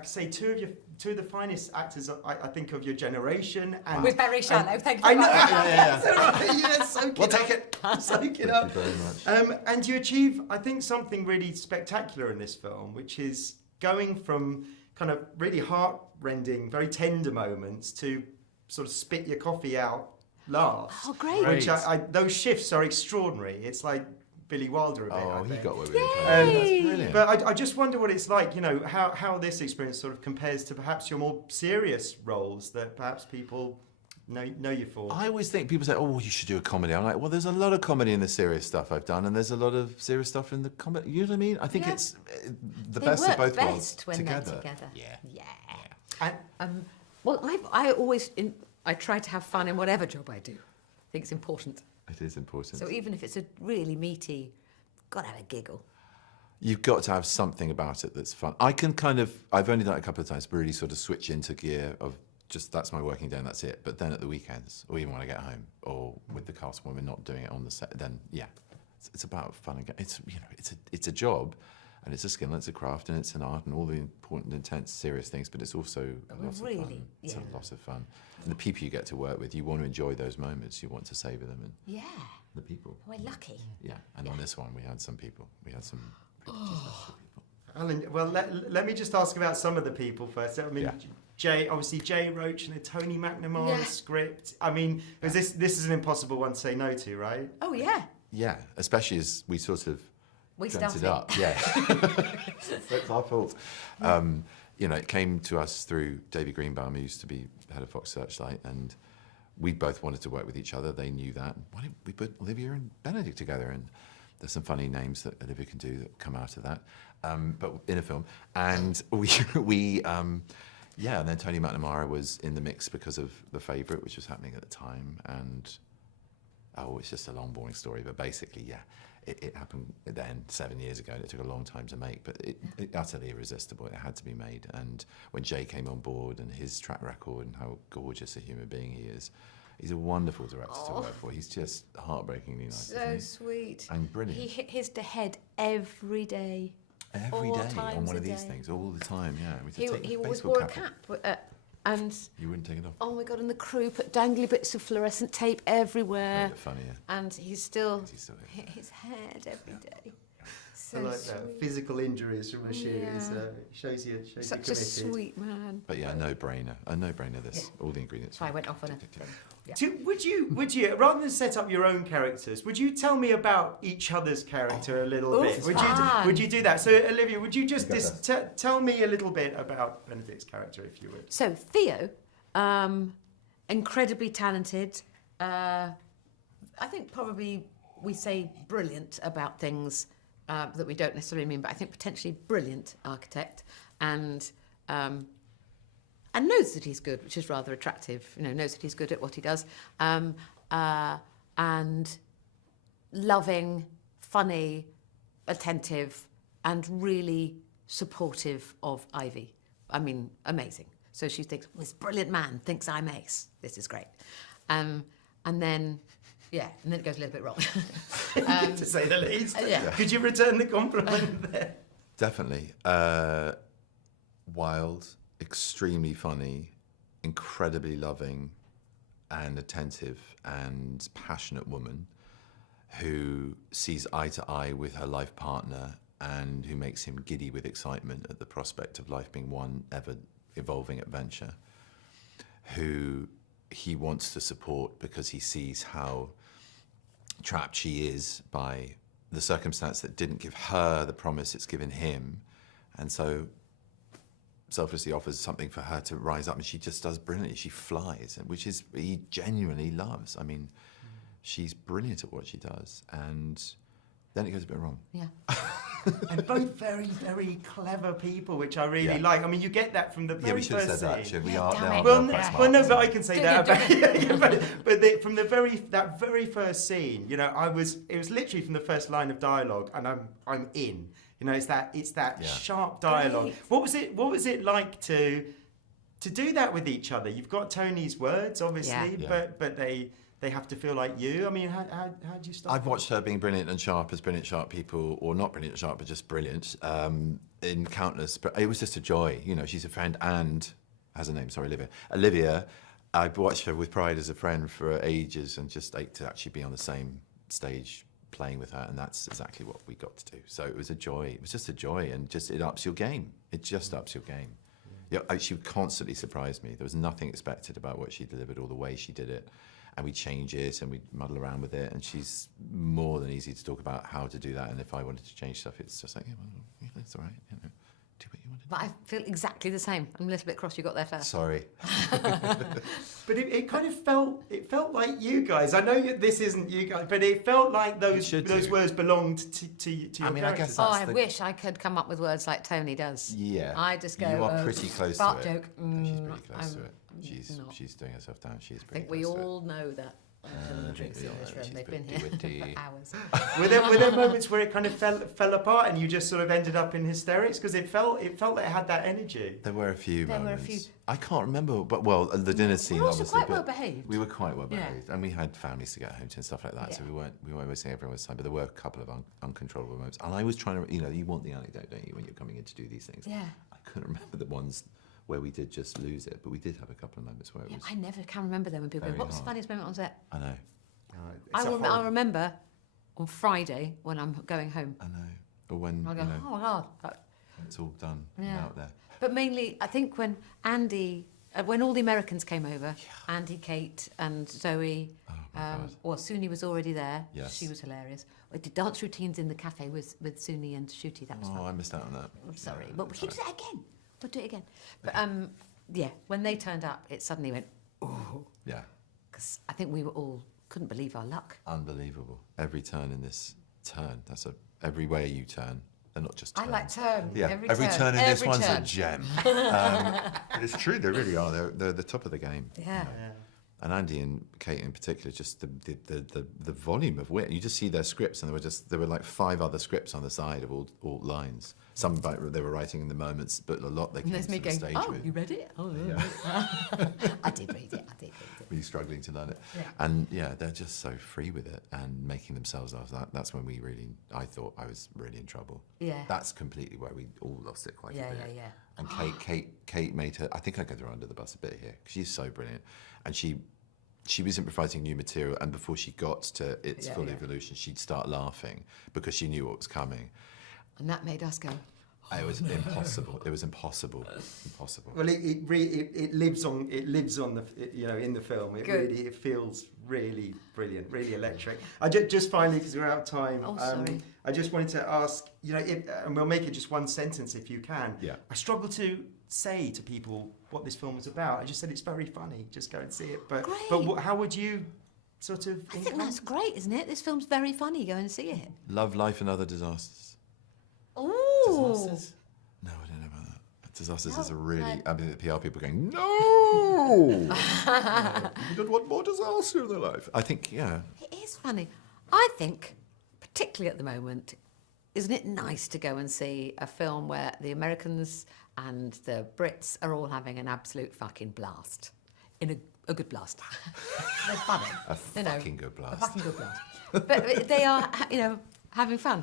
could say two of the finest actors I think of your generation. And we're very shallow. Thank you. I know. Yeah. That's all right. Yeah, soak We'll it take up. it. Soak it up. Thank you very much. And you achieve, I think, something really spectacular in this film, which is going from kind of really heart-rending, very tender moments to sort of spit your coffee out laughs. Oh, great. Which those shifts are extraordinary. It's like Billy Wilder a bit. Oh, I he think. got away with it. Yay! That's brilliant. But I just wonder what it's like, you know, how this experience sort of compares to perhaps your more serious roles that perhaps people know you for. I always think people say, "Oh, you should do a comedy." I'm like, well, there's a lot of comedy in the serious stuff I've done, and there's a lot of serious stuff in the comedy. You know what I mean? I think it's the best of both worlds when together. they're together. Yeah. And, Well, I always I try to have fun in whatever job I do. I think it's important. It is important. So even if it's a really meaty, gotta have a giggle. You've got to have something about it that's fun. I've only done it a couple of times, but really sort of switch into gear of just that's my working day and that's it. But then at the weekends, or even when I get home, or with the cast when we're not doing it on the set, then it's about fun and it's a job, and it's a skill, and it's a craft, and it's an art, and all the important, intense, serious things. But it's also a lot of fun. It's a lot of fun, and the people you get to work with, you want to enjoy those moments. You want to savor them, and the people. We're lucky. Yeah, and on this one we had some people. We had some pretty special people. Alan, well, let me just ask about some of the people first. I mean, Jay Roach and Tony McNamara's script. I mean, this is an impossible one to say no to, right? Oh yeah. Yeah, especially as we sort of dreamt it up. Yeah, it's our fault. You know, it came to us through David Greenbaum, who used to be head of Fox Searchlight, and we both wanted to work with each other. They knew that. Why didn't we put Olivia and Benedict together? And there's some funny names that Olivia can do that come out of that, but in a film. And and then Tony McNamara was in the mix because of The Favourite, which was happening at the time. And it's just a long, boring story, but basically, it happened then 7 years ago, and it took a long time to make, but it utterly irresistible. It had to be made. And when Jay came on board and his track record and how gorgeous a human being he is, he's a wonderful director to work for. He's just heartbreakingly nice. So sweet. And brilliant. He hit his head every day. Every day on one of these things, all the time, He always wore a cap. And you wouldn't take it off. Oh my God! And the crew put dangly bits of fluorescent tape everywhere. Made it funnier. And he's still here? hit his head every day. So I like sweet. that. Physical injuries from a shoot shows you Such you're a committed. sweet man. But a no-brainer. This, all the ingredients. So I went off on a thing. Yeah. Would you, rather than set up your own characters, would you tell me about each other's character a little bit? Would you do that? So Olivia, would you just tell me a little bit about Benedict's character, if you would? So Theo, incredibly talented. I think probably we say brilliant about things that we don't necessarily mean, but I think potentially brilliant architect, and knows that he's good, which is rather attractive. Knows that he's good at what he does, and loving, funny, attentive, and really supportive of Ivy. I mean, amazing. So she thinks, this brilliant man thinks I'm ace. This is great. And then it goes a little bit wrong. To say the least. Yeah. Could you return the compliment there? Definitely. Wild, extremely funny, incredibly loving and attentive and passionate woman who sees eye to eye with her life partner and who makes him giddy with excitement at the prospect of life being one ever evolving adventure, who he wants to support because he sees how trapped she is by the circumstance that didn't give her the promise it's given him, and so selflessly offers something for her to rise up, and she just does brilliantly. She flies, which is he genuinely loves. I mean, she's brilliant at what she does, and then it goes a bit wrong. Yeah. And both very, very clever people, which I really like. I mean, you get that from the very we should have first said scene. that, we Yeah, are damn it. Well, quite no, smart. but I can say that about but from that very first scene, it was literally from the first line of dialogue, and I'm in. It's that sharp dialogue. Great. What was it like to do that with each other? You've got Tony's words, obviously, but they they have to feel like you? I mean, how do you start? I've watched her being brilliant and sharp as brilliant sharp people, or not brilliant sharp, but just brilliant, in countless. But it was just a joy. You know, she's a friend and has a name. Sorry, Olivia. Olivia. I've watched her with pride as a friend for ages, and just like to actually be on the same stage playing with her, and that's exactly what we got to do. So it was a joy. It was just a joy, and just it ups your game. It just ups your game. Yeah, she constantly surprised me. There was nothing expected about what she delivered or the way she did it, and we change it and we muddle around with it. And she's more than easy to talk about how to do that. And if I wanted to change stuff, it's just like, yeah, well, it's all right. You know, do what you want to do. But I feel exactly the same. I'm a little bit cross you got there first. Sorry. But it kind of felt like you guys. I know this isn't you guys, but it felt like those words belonged to your characters. I guess I wish I could come up with words like Tony does. Yeah. I just go. You are pretty close to fart it. joke. She's pretty close to it. She's doing herself down. She's I pretty think we close to it. all know that. The drinks in this room. They've been here for hours. Were there moments where it kind of fell apart and you just sort of ended up in hysterics because it felt like it had that energy? There were a few There moments. were a few. I can't remember, but the dinner scene. We're also obviously, quite but well behaved. We were quite well behaved, Yeah. and we had families to get home to and stuff like that. Yeah. So we weren't wasting everyone's time. But there were a couple of uncontrollable moments, and I was trying to, you want the anecdote, don't you, when you're coming in to do these things? Yeah. I couldn't remember the ones where we did just lose it, but we did have a couple of moments where it was. I never can remember them when people go, very "What's the hard. funniest moment on set?" I know. I remember on Friday when I'm going home. I know. Or when I go, "Oh my god!" it's all done and Yeah. out there. But mainly, I think when Andy, when all the Americans came over, Andy, Kate, and Zoe, Oh my God. well, Suni was already there. Yes. She was hilarious. We did dance routines in the cafe with Suni and Ncuti. That was Oh, fun. I missed out on that. I'm sorry, Yeah, but we can do that again. We'll do it again. But yeah, when they turned up, it suddenly went, oh, Yeah. because I think we were all couldn't believe our luck. Unbelievable. Every turn in this turn. Every way you turn. They're not just turns. I like turn. Yeah, Every turn in this every one's turn. a gem. It's true, they really are. They're the top of the game. Yeah. And Andy and Kate in particular, just the volume of wit. You just see their scripts, and there were like 5 other scripts on the side of all lines. Some they were writing in the moments, but a lot they came And there's to me the going, stage oh, with. you read it? Oh, Yeah. I did read it. Really struggling to learn it. Yeah. And yeah, they're just so free with it and making themselves laugh. That's when I thought I was really in trouble. Yeah. That's completely where we all lost it quite a bit. Yeah. And Kate made her, I think I could throw her under the bus a bit here, because she's so brilliant. And she was improvising new material, and before she got to its full evolution, she'd start laughing because she knew what was coming. And that made us go, It was impossible. It was impossible. Well, it lives on the in the film. It feels really brilliant, really electric. I just finally, because we're out of time. Oh, sorry. I just wanted to ask, and we'll make it just one sentence if you can. Yeah. I struggle to say to people what this film was about. I just said it's very funny. Just go and see it. But Great. How would you sort of? I think that's great, isn't it? This film's very funny. Go and see it. Love, Life and Other Disasters. Oh. Disasters? No, I don't know about that. Disasters is a really... like- I mean, the PR people are going, no! You don't want more disaster in their life. I think, yeah. It is funny. I think, particularly at the moment, isn't it nice to go and see a film where the Americans and the Brits are all having an absolute fucking blast? In a good blast. They're funny. A fucking good blast. A fucking good blast. But they are, having fun.